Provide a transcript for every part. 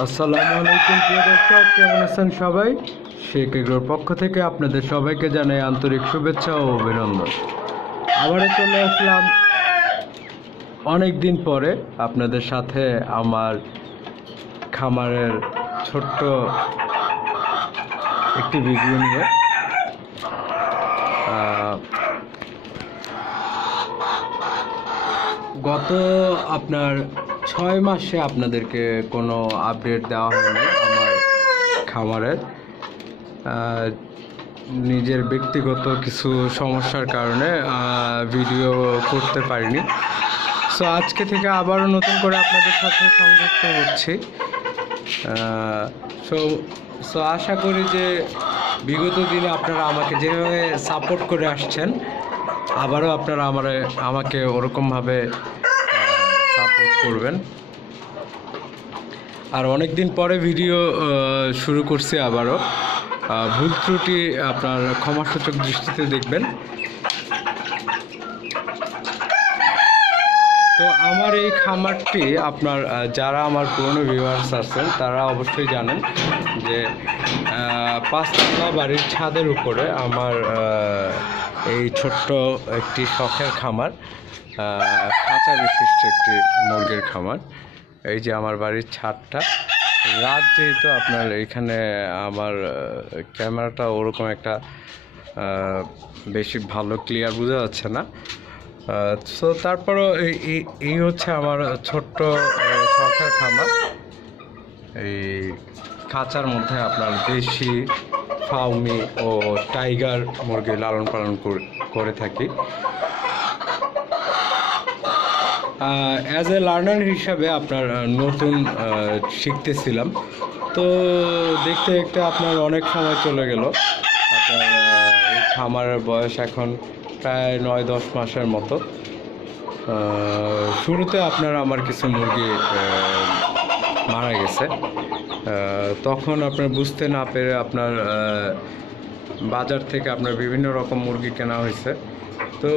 আসসালামু আলাইকুম প্রিয় দর্শক, কেমন আছেন সবাই? শেখ এগ্রোর পক্ষ থেকে আপনাদের সবাইকে জানাই আন্তরিক শুভেচ্ছা ও অভিনন্দন। আবারও চলে আসলাম অনেক দিন পরে আপনাদের সাথে আমার খামারের ছোট্ট একটি ভিডিও নিয়ে। গত আপনার 6 মাসে আপনাদেরকে কোনো আপডেট দেওয়া হয়নি আমার খামারের। নিজের ব্যক্তিগত কিছু সমস্যার কারণে ভিডিও করতে পারিনি। সো আজকে থেকে আবারও নতুন করে আপনাদের সাথে সংযুক্ত হচ্ছি। সো আশা করি যে বিগত দিনে আপনারা আমাকে যেভাবে সাপোর্ট করে আসছেন, আবারও আপনারা আমাকে ওরকমভাবে সাপোর্ট করবেন। আর অনেক দিন পরে ভিডিও শুরু করছি আবারও। ভুল ত্রুটি আপনার ক্ষমাসূচক দৃষ্টিতে দেখবেন। তো আমার এই খামারটি আপনার যারা আমার পুরনো ভিউয়ার্স আছেন তারা অবশ্যই জানেন যে 5তলা বাড়ির ছাদের উপরে আমার এই ছোট্ট একটি শখের খামার, খাঁচা বিশিষ্ট একটি মুরগির খামার। এই যে আমার বাড়ির ছাদটা। রাত যেহেতু আপনার এখানে আমার ক্যামেরাটা ওরকম একটা বেশি ভালো ক্লিয়ার বোঝা যাচ্ছে না। সো তারপরও এই হচ্ছে আমার ছোট্ট শখের খামার। এই খাঁচার মধ্যে আপনার দেশি, ফাউমি ও টাইগার মুরগি লালন পালন করে থাকি। অ্যাজ এ লার্নার হিসাবে আপনার নতুন শিখতেছিলাম। তো দেখতে দেখতে আপনার অনেক সময় চলে গেল। আপনার এই খামারের বয়স এখন প্রায় 9-10 মাসের মতো। শুরুতে আপনার আমার কিছু মুরগি মারা গেছে। তখন আপনার বুঝতে না পেরে আপনার বাজার থেকে আপনার বিভিন্ন রকম মুরগি কেনা হয়েছে। তো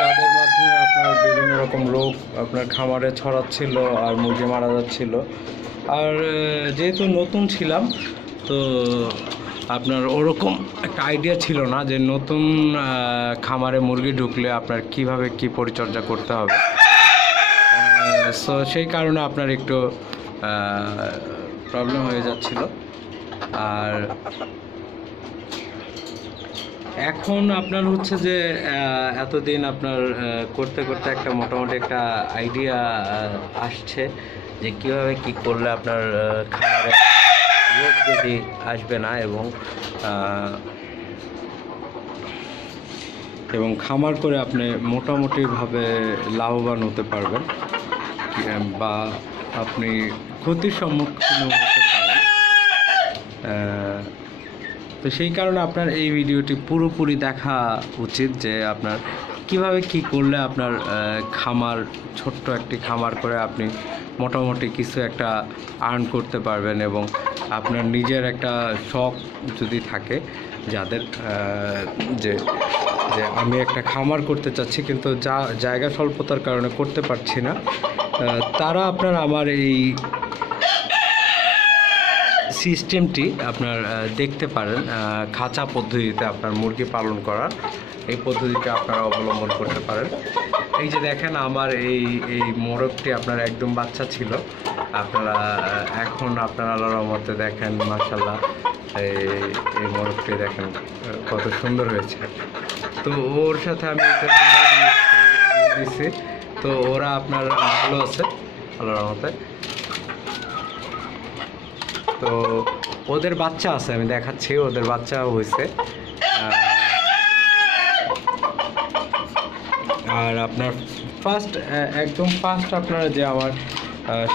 তাদের মাধ্যমে আপনার বিভিন্ন রকম রোগ আপনার খামারে ছড়াচ্ছিল আর মুরগি মারা যাচ্ছিল। আর যেহেতু নতুন ছিলাম, তো আপনার ওরকম একটা আইডিয়া ছিল না যে নতুন খামারে মুরগি ঢুকলে আপনার কিভাবে কি পরিচর্যা করতে হবে। সো সেই কারণে আপনার একটু প্রবলেম হয়ে যাচ্ছিল। আর এখন আপনার হচ্ছে যে এতদিন আপনার করতে করতে একটা মোটামুটি একটা আইডিয়া আসছে যে কীভাবে কি করলে আপনার খামারে রোগ যদি আসবে না এবং খামার করে আপনি মোটামুটিভাবে লাভবান হতে পারবেন বা আপনি ক্ষতির সম্মুখীন হতে পারেন। তো সেই কারণে আপনার এই ভিডিওটি পুরোপুরি দেখা উচিত যে আপনার কিভাবে কি করলে আপনার খামার, ছোট্ট একটি খামার করে আপনি মোটামুটি কিছু একটা আর্ন করতে পারবেন এবং আপনার নিজের একটা শখ যদি থাকে যাদের যে আমি একটা খামার করতে চাচ্ছি কিন্তু জায়গা স্বল্পতার কারণে করতে পারছি না, তারা আপনার আমার এই সিস্টেমটি আপনার দেখতে পারেন। খাঁচা পদ্ধতিতে আপনার মুরগি পালন করার এই পদ্ধতিকে আপনারা অবলম্বন করতে পারেন। এই যে দেখেন আমার এই মোরগটি আপনার একদম বাচ্চা ছিল। আপনারা এখন আপনারা আল্লাহর রহমতে দেখেন মাশাআল্লাহ এই মোরগটি দেখেন কত সুন্দর হয়েছে। তো ওর সাথে আমি এটা দিয়েছি। তো ওরা আপনার ভালো আছে আল্লাহর রহমতে। তো ওদের বাচ্চা আছে, আমি দেখাচ্ছি, ওদের বাচ্চা হয়েছে। আর আপনার একদম ফার্স্ট আপনার যে আমার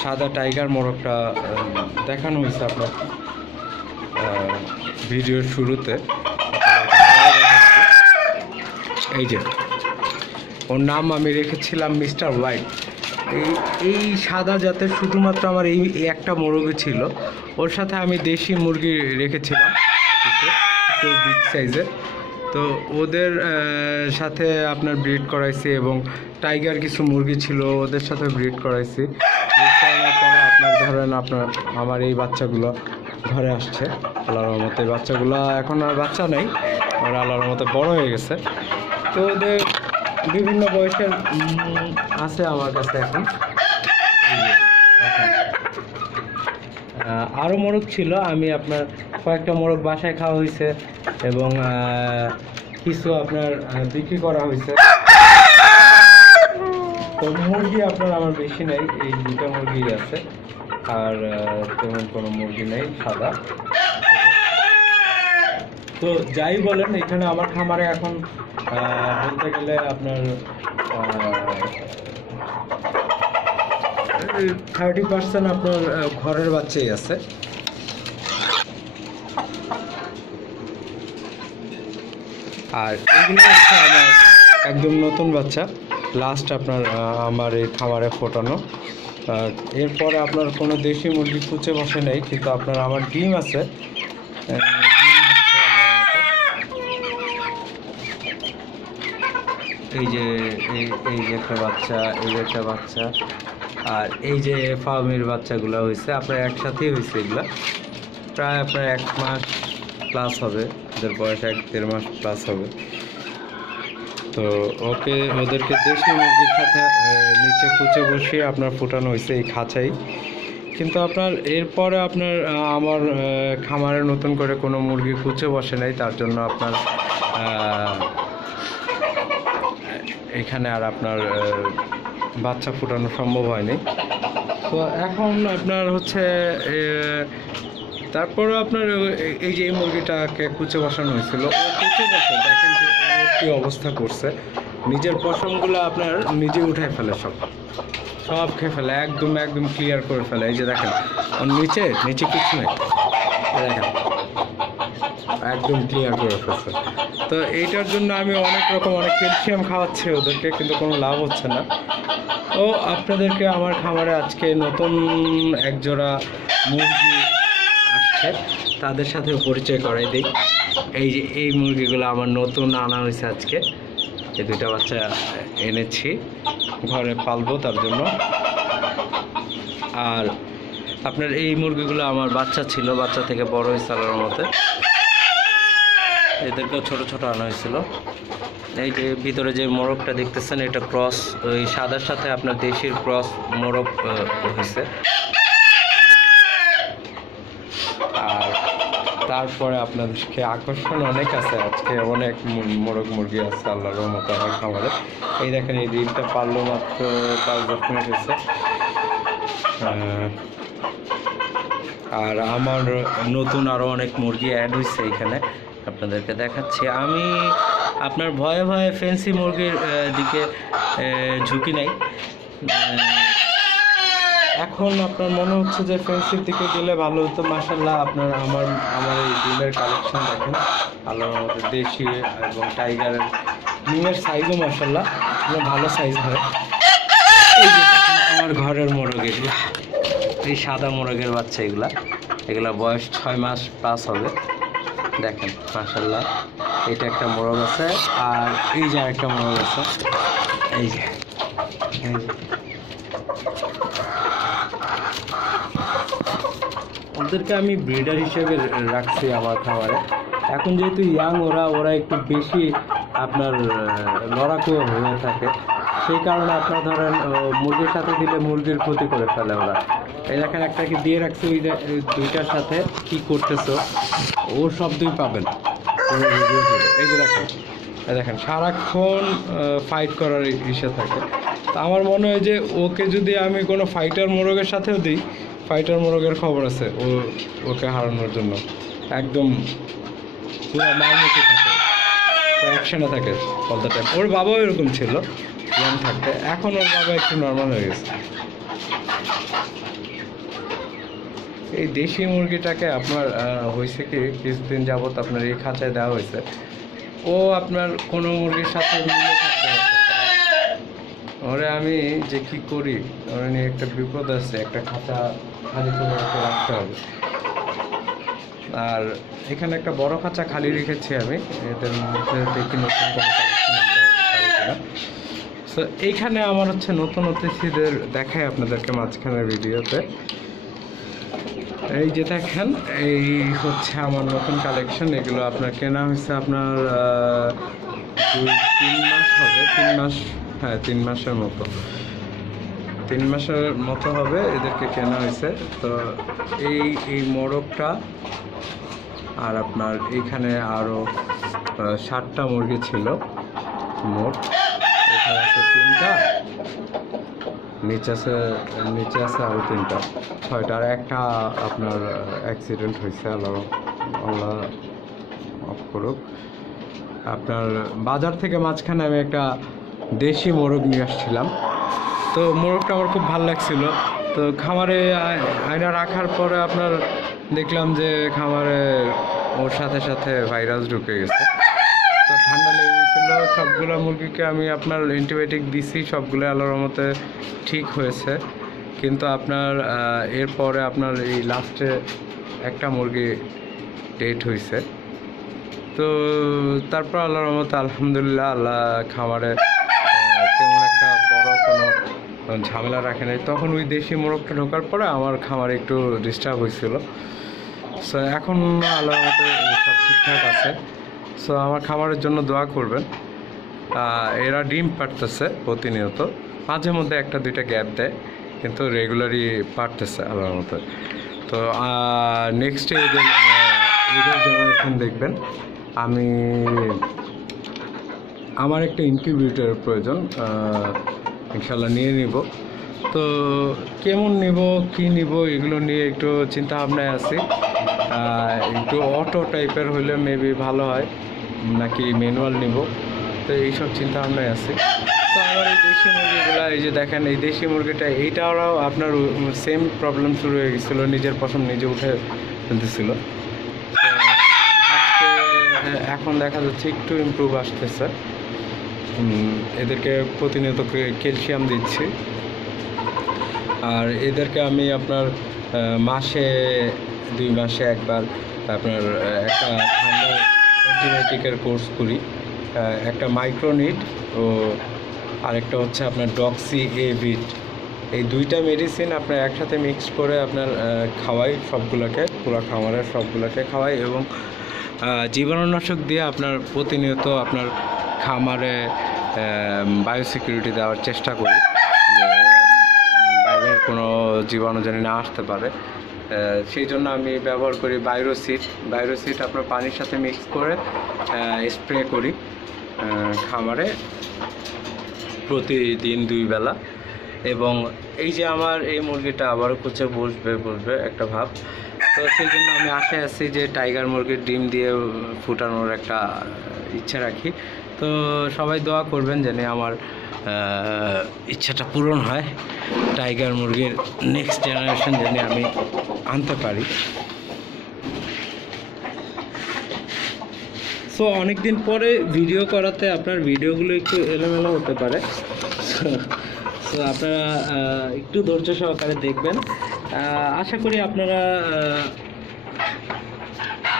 সাদা টাইগার মোরগটা দেখানো হয়েছে আপনার ভিডিওর শুরুতে। এই যে ওর নাম আমি রেখেছিলাম মিস্টার হোয়াইট। এই সাদা জাতের শুধুমাত্র আমার এই একটা মুরগি ছিল। ওর সাথে আমি দেশি মুরগি রেখেছিলাম একটু বিগ সাইজের। তো ওদের সাথে আপনার ব্রিড করাইছি এবং টাইগার কিছু মুরগি ছিল ওদের সাথে ব্রিড করাইছি। ব্রিড করানোর পরে আপনার ধরেন আপনার আমার এই বাচ্চাগুলো ঘরে আসছে আল্লাহর রহমতে। এই বাচ্চাগুলো এখন আর বাচ্চা নেই, ওরা আল্লাহর রহমতে বড় হয়ে গেছে। তো ওদের বিভিন্ন বয়সের আছে আমার কাছে এখন। আরও মোরগ ছিল, আমি আপনার কয়েকটা মোরগ বাসায় খাওয়া হয়েছে এবং কিছু আপনার বিক্রি করা হয়েছে। তো মুরগি আপনার আমার বেশি নেই, এই দুটো মুরগি আছে, আর তেমন কোনো মুরগি নেই সাদা। তো যাই বলেন, এখানে আমার খামারে এখন বলতে গেলে আপনার 30% আপনার ঘরের বাচ্চাই আছে। আর এগুলো হচ্ছে আমার একদম নতুন বাচ্চা, লাস্ট আপনার আমার এই খামারে ফোটানো। এরপরে আপনার কোনো দেশি মুরগি কুচে বসে নেই, কিন্তু আপনার আমার ডিম আছে। এই যে এই যে একটা বাচ্চা, এই যে একটা বাচ্চা, আর এই যে ফার্মের বাচ্চাগুলো হয়েছে আপনার একসাথেই হয়েছে। এগুলা প্রায় আপনার 1 মাস প্লাস হবে, ওদের বয়স 1-1.5 মাস প্লাস হবে। তো ওদেরকে দেশি মুরগির সাথে নিচে কুচে বসিয়ে আপনার ফোটানো হয়েছে এই খাঁচাই। কিন্তু আপনার এরপরে আপনার আমার খামারে নতুন করে কোনো মুরগি কুচে বসে নাই, তার জন্য আপনার এখানে আর আপনার বাচ্চা ফোটানো সম্ভব হয়নি। তো এখন আপনার হচ্ছে তারপরে আপনার এই যে এই মুরগিটাকে কুচে বসানো হয়েছিল, ও কুচে বসে দেখেন যে কী অবস্থা করছে। নিজের পশমগুলো আপনার নিজে উঠায় ফেলে, সব খেয়ে ফেলে, একদম ক্লিয়ার করে ফেলে। এই যে দেখেন ওর নিচে কিছু নেই, দেখেন একদম ক্লিয়ার করে ফেলছে। তো এইটার জন্য আমি অনেক ক্যালসিয়াম খাওয়াচ্ছি ওদেরকে, কিন্তু কোনো লাভ হচ্ছে না। ও আপনাদেরকে আমার খামারে আজকে নতুন একজোড়া মুরগি আসছে, তাদের সাথে পরিচয় করাই দিই। এই যে এই মুরগিগুলো আমার নতুন আনা হয়েছে আজকে, এই 2টা বাচ্চা এনেছি ঘরে পালবো তার জন্য। আর আপনার এই মুরগিগুলো আমার বাচ্চা ছিল, বাচ্চা থেকে বড় হয়েছে আল্লাহর মতে। এদেরকেও ছোট ছোট আনা হয়েছিল। এই যে ভিতরে যে মোরগটা দেখতেছেন, এটা ক্রস, ওই সাদার সাথে আপনার দেশির ক্রস মোরগ হয়েছে। আর তারপরে আপনাদেরকে আকর্ষণ অনেক আছে, আজকে অনেক মোরগ মুরগি আছে আল্লাহর রহমতে আমার খামারে। এই দেখেন এই ডিমটা পারলো মাত্র 5-10 মিনিট হয়েছে। আর আমার নতুন আরও অনেক মুরগি অ্যাড হয়েছে এখানে, আপনাদেরকে দেখাচ্ছি। আমি আপনার ভয়ে ফ্যান্সি মুরগির দিকে ঝুঁকি নাই। এখন আপনার মনে হচ্ছে যে ফ্যান্সির দিকে গেলে ভালো হতো। মাশাআল্লাহ আপনার আমার এই ডিমের কালেকশন দেখেন, আল্লাহর মধ্যে দেশি এবং টাইগারের ডিমের সাইজও মাশাআল্লাহ ভালো সাইজ হয়। এই যে আমার ঘরের মোরগ, এগুলো এই সাদা মোরগের বাচ্চা, এগুলা বয়স 6 মাস প্লাস হবে। দেখেন মাশাআল্লাহ, এটা একটা মোরগ আছে, আর এই যে আরেকটা মোরগ আছে। এই যে ওদেরকে আমি ব্রিডার হিসেবে রাখছি আমার খামারে। এখন যেহেতু ইয়াং, ওরা একটু বেশি আপনার লড়াকু হয়ে থাকে, সেই কারণে আপনার ধরেন মুরগির সাথে দিলে মুরগির ক্ষতি করে ফেলে ওরা। এই দেখেন একটাকে দিয়ে রাখছি, ওই 2টার সাথে কি করতেছো ওর শব্দই পাবেন। এই যে দেখেন সারাক্ষণ ফাইট করার ইচ্ছা থাকে। তা আমার মনে হয় যে ওকে যদি আমি কোনো ফাইটার মোরগের সাথেও দিই, ফাইটার মোরগের খবর আছে ওকে হারানোর জন্য, একদম পুরো মারমুখী থাকে, অ্যাকশনে থাকে অল দ্য টাইম। ওর বাবাও এরকম ছিল ইয়াং থাকতে, এখন ওর বাবা একটু নর্মাল হয়ে গেছে। এই দেশি মুরগিটাকে আপনার হয়েছে কি কিছুদিন যাবত আপনার এই খাঁচায় দেওয়া হয়েছে, ও আপনার কোনো মুরগির সাথে মিলে থাকতে পারতেছে না। ওরে আমি যে কি করি, ওরা নিয়ে একটা বিপদ আছে, একটা খাঁচা খালি করে রাখতে হবে। আর এখানে একটা বড় খাঁচা খালি রেখেছি আমি, এদের মধ্যে দেখি নতুন কোনো কালেকশন। তো এইখানে আমার হচ্ছে নতুন অতিথিদের দেখায় আপনাদেরকে মাঝখানের ভিডিওতে। এই যে দেখেন, এই হচ্ছে আমার নতুন কালেকশন। এগুলো আপনার কেনা হয়েছে আপনার 2-3 মাস হবে, 3 মাস, হ্যাঁ 3 মাসের মতো, 3 মাসের মতো হবে এদেরকে কেনা হয়েছে। তো এই মোরগটা আর আপনার এইখানে আরও 7টা মুরগি ছিল মোট। এখানে আছে 3টা, নিচে আছে আরও 3টা, 6টা। আর একটা আপনার অ্যাক্সিডেন্ট হয়েছে, আল্লাহ মাফ করুক। আপনার বাজার থেকে মাঝখানে আমি একটা দেশি মোরগ নিয়ে আসছিলাম, তো মোরগটা আমার খুব ভালো লাগছিল। তো খামারে আয়না রাখার পরে আপনার দেখলাম যে খামারে ওর সাথে সাথে ভাইরাস ঢুকে গেছে। তো ঠান্ডা লেগে গেছিলো। সবগুলো মুরগিকে আমি আপনার অ্যান্টিবায়োটিক দিছি, সবগুলো আল্লাহর রহমতে ঠিক হয়েছে। কিন্তু আপনার এরপরে আপনার এই লাস্টে একটা মুরগি ডেট হয়েছে। তো তারপর আল্লাহর রহমতে আলহামদুলিল্লাহ, আল্লাহ খামারে তেমন একটা বড় কোনো ঝামেলা রাখে নাই। তখন ওই দেশি মোরগটা ঢোকার পরে আমার খামারে একটু ডিস্টার্ব হয়েছিল। সো এখন আল্লাহর রহমতে সব ঠিকঠাক আছে। সো আমার খামারের জন্য দোয়া করবেন। এরা ডিম পাড়তেছে প্রতিনিয়ত, মাঝে মধ্যে 1-2টা গ্যাপ দেয়, কিন্তু রেগুলারই পাড়তেছে আল্লাহর মতো। তো নেক্সট এদের জেনারেশন দেখবেন। আমার একটা ইনকিউবেটরের প্রয়োজন, ইনশাল্লাহ নিয়ে নিব। তো কেমন নিব, কি নিব, এগুলো নিয়ে একটু চিন্তা ভাবনায় আছি। একটু অটো টাইপের হলে মেবি ভালো হয়, নাকি ম্যানুয়াল নিব, তো এইসব চিন্তা ভাবনায় আছে। তো আমার এই দেশি মুরগিগুলো, এই যে দেখেন এই দেশি মুরগিটা, এইটাও আপনার সেম প্রবলেম শুরু হয়ে গেছিলো, নিজের পশম নিজে উঠে ফেলতেছিল। আজকে এখন দেখা যাচ্ছে একটু ইমপ্রুভ আসতেছে। এদেরকে প্রতিনিয়ত ক্যালসিয়াম দিচ্ছি। আর এদেরকে আমি আপনার মাসে 2 মাসে একবার আপনার একটা ঠান্ডা অ্যান্টিবায়োটিকের কোর্স করি, একটা মাইক্রোনিট ও আরেকটা হচ্ছে আপনার ডক্সি এভিট। এই 2টা মেডিসিন আপনার একসাথে মিক্স করে আপনার খাওয়াই সবগুলোকে, পুরো খামারের সবগুলোকে খাওয়াই, এবং জীবাণুনাশক দিয়ে আপনার প্রতিনিয়ত আপনার খামারে বায়োসিকিউরিটি দেওয়ার চেষ্টা করি, বাইরের কোনো জীবাণু যেন না আসতে পারে। সেই জন্য আমি ব্যবহার করি বায়োসিট আপনার পানির সাথে মিক্স করে স্প্রে করি খামারে প্রতিদিন 2 বেলা। এবং এই যে আমার এই মুরগিটা আবারও কুচে বসবে একটা ভাব। তো সেই জন্য আমি আশায় আছি যে টাইগার মুরগির ডিম দিয়ে ফুটানোর একটা ইচ্ছা রাখি। তো সবাই দোয়া করবেন যেন আমার ইচ্ছাটা পূরণ হয়, টাইগার মুরগির নেক্সট জেনারেশন যেন আমি আনতে পারি। সো অনেক দিন পরে ভিডিও করাতে আপনার ভিডিওগুলো একটু এলোমেলো হতে পারে, তো আপনারা একটু ধৈর্য সহকারে দেখবেন। আশা করি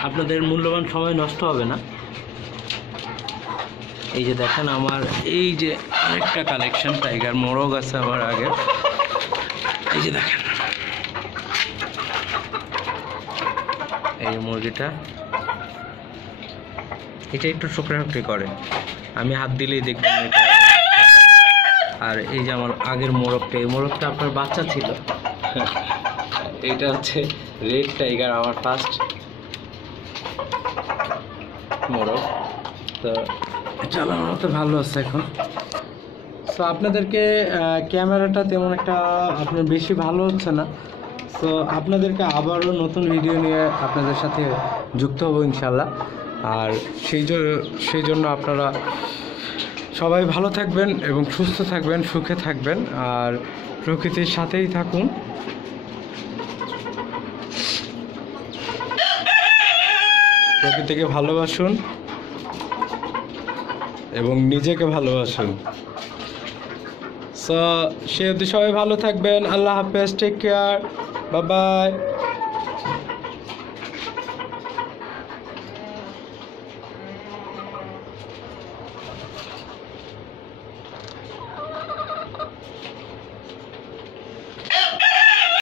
আপনাদের মূল্যবান সময় নষ্ট হবে না। এই যে দেখেন আমার এই যে আরেকটা কালেকশন টাইগার মোরগ আছে আমার আগে। এই যে দেখেন এই মুরগিটা, এটা একটু ঠুকরি করে, আমি হাত দিলেই দেখবেন এটা। আর এই যে আমার আগের মোরগটা, এই মোরগটা আপনার বাচ্চা ছিল। এটা হচ্ছে রেড টাইগার, আমার ফার্স্ট মোরগ। তো চালানোর মতো ভালো আছে এখন। সো আপনাদেরকে ক্যামেরাটা তেমন একটা আপনার বেশি ভালো হচ্ছে না, সো আপনাদেরকে আবারও নতুন ভিডিও নিয়ে আপনাদের সাথে যুক্ত হব ইনশাল্লাহ। আর সেই জন্য আপনারা সবাই ভালো থাকবেন এবং সুস্থ থাকবেন, সুখে থাকবেন, আর প্রকৃতির সাথেই থাকুন। প্রকৃতিকে ভালোবাসুন এবং নিজেকে ভালোবাসুন। সো সে অবধি সবাই ভালো থাকবেন। আল্লাহ হাফেজ, টেক কেয়ার, বাই বাই।